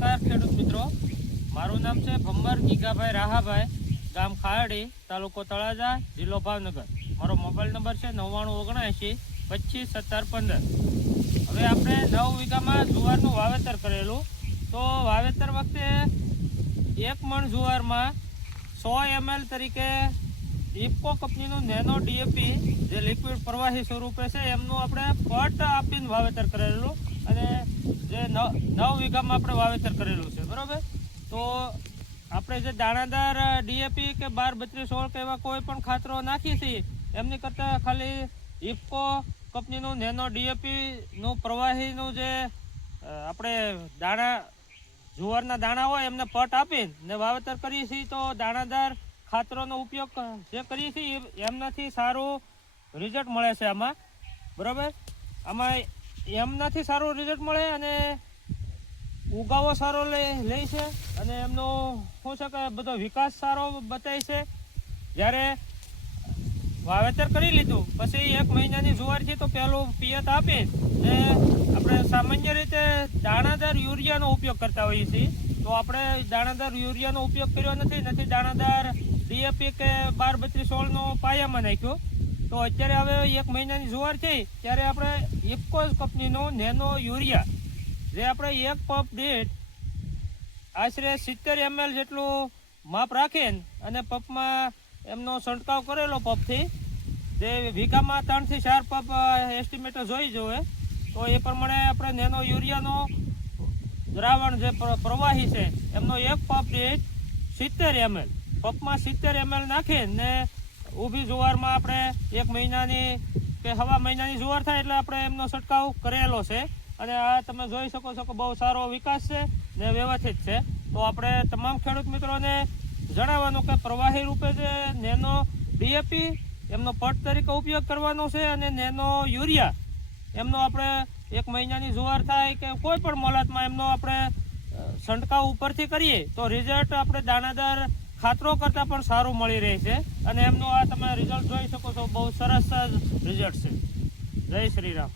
નમસ્કાર ખેડૂત મિત્રો, મારું નામ છે ભમ્મર ગીગાભાઈ રાહાભાઈ, ગામ ખારડી, તાલુકો તળાજા, જિલ્લો ભાવનગર. મારો મોબાઈલ નંબર છે નવ્વાણું ઓગણએંશી પચીસ સત્તર પંદર. હવે આપણે નવ વીઘામાં જુવારનું વાવેતર કરેલું. તો વાવેતર વખતે એક મણ જુવારમાં સો એમએલ તરીકે ઇફકો કંપનીનું નેનો ડીએપી જે લિક્વિડ પ્રવાહી સ્વરૂપે છે, એમનું આપણે પટ આપીને વાવેતર કરેલું. અને જે નવ વીઘામાં આપણે વાવેતર કરેલું છે, બરાબર? તો આપણે જે દાણાદાર ડીએપી કે બાર બત્રીસ સોળ કે એવા કોઈ પણ ખાતરો નાખીએ છીએ, એમની કરતાં ખાલી ઇફકો કંપનીનું નેનો ડીએપીનું પ્રવાહીનું જે આપણે દાણા, જુવારના દાણા હોય એમને પટ આપીને ને વાવેતર કરીએ છીએ, તો દાણાદાર ખાતરોનો ઉપયોગ જે કરીએ છીએ એમનાથી સારું રિઝલ્ટ મળે છે આમાં, બરાબર? આમાં એમનાથી સારું રિઝલ્ટ મળે અને ઉગાવો સારો લે લે છે અને એમનો, શું છે કે બધો વિકાસ સારો બતાય છે. જ્યારે વાવેતર કરી લીધું, પછી એક મહિનાની જુવારથી તો પહેલું પિયત આપી ને આપણે સામાન્ય રીતે દાણાદાર યુરિયાનો ઉપયોગ કરતા હોઈએ છીએ. તો આપણે દાણાદાર યુરિયાનો ઉપયોગ કર્યો નથી નથી દાણાદાર ડીએપી કે બાર બત્રીસ સોળનો પાયામાં નાખ્યો. તો અત્યારે હવે એક મહિનાની જુવાર છે, ત્યારે આપણે ઇફકો કંપનીનો નેનો યુરિયા, જે આપણે એક પંપ દીઠ આશરે સિત્તેર એમએલ જેટલું માપ રાખીને અને પંપમાં એમનો છંટકાવ કરેલો પંપથી, જે વીઘામાં ત્રણથી ચાર પંપ એસ્ટિમેટર જોઈ જોવે, તો એ પ્રમાણે આપણે નેનો યુરિયાનો દ્રાવણ જે પ્રવાહી છે, એમનો એક પંપ દીઠ સિત્તેર એમએલ, પંપમાં સિત્તેર એમએલ નાખીને ઊભી જુવારમાં આપણે એક મહિનાની કે હવા મહિનાની જુવાર થાય એટલે આપણે એમનો છંટકાવ કરેલો છે. અને આ તમે જોઈ શકો છો કે બહુ સારો વિકાસ છે ને વ્યવસ્થિત છે. તો આપણે તમામ ખેડૂત મિત્રોને જણાવવાનું કે પ્રવાહી રૂપે જે નેનો ડીએપી એમનો પટ તરીકે ઉપયોગ કરવાનો છે અને નેનો યુરિયા એમનો આપણે એક મહિનાની જુવાર થાય કે કોઈ પણ મોલાતમાં એમનો આપણે છંટકાવ ઉપરથી કરીએ તો રિઝલ્ટ આપણે દાણાદાર ખાતરો કરતાં પણ સારું મળી રહે છે. અને એમનું આ તમે રિઝલ્ટ જોઈ શકો છો, બહુ સરસ રિઝલ્ટ છે. જય શ્રી રામ.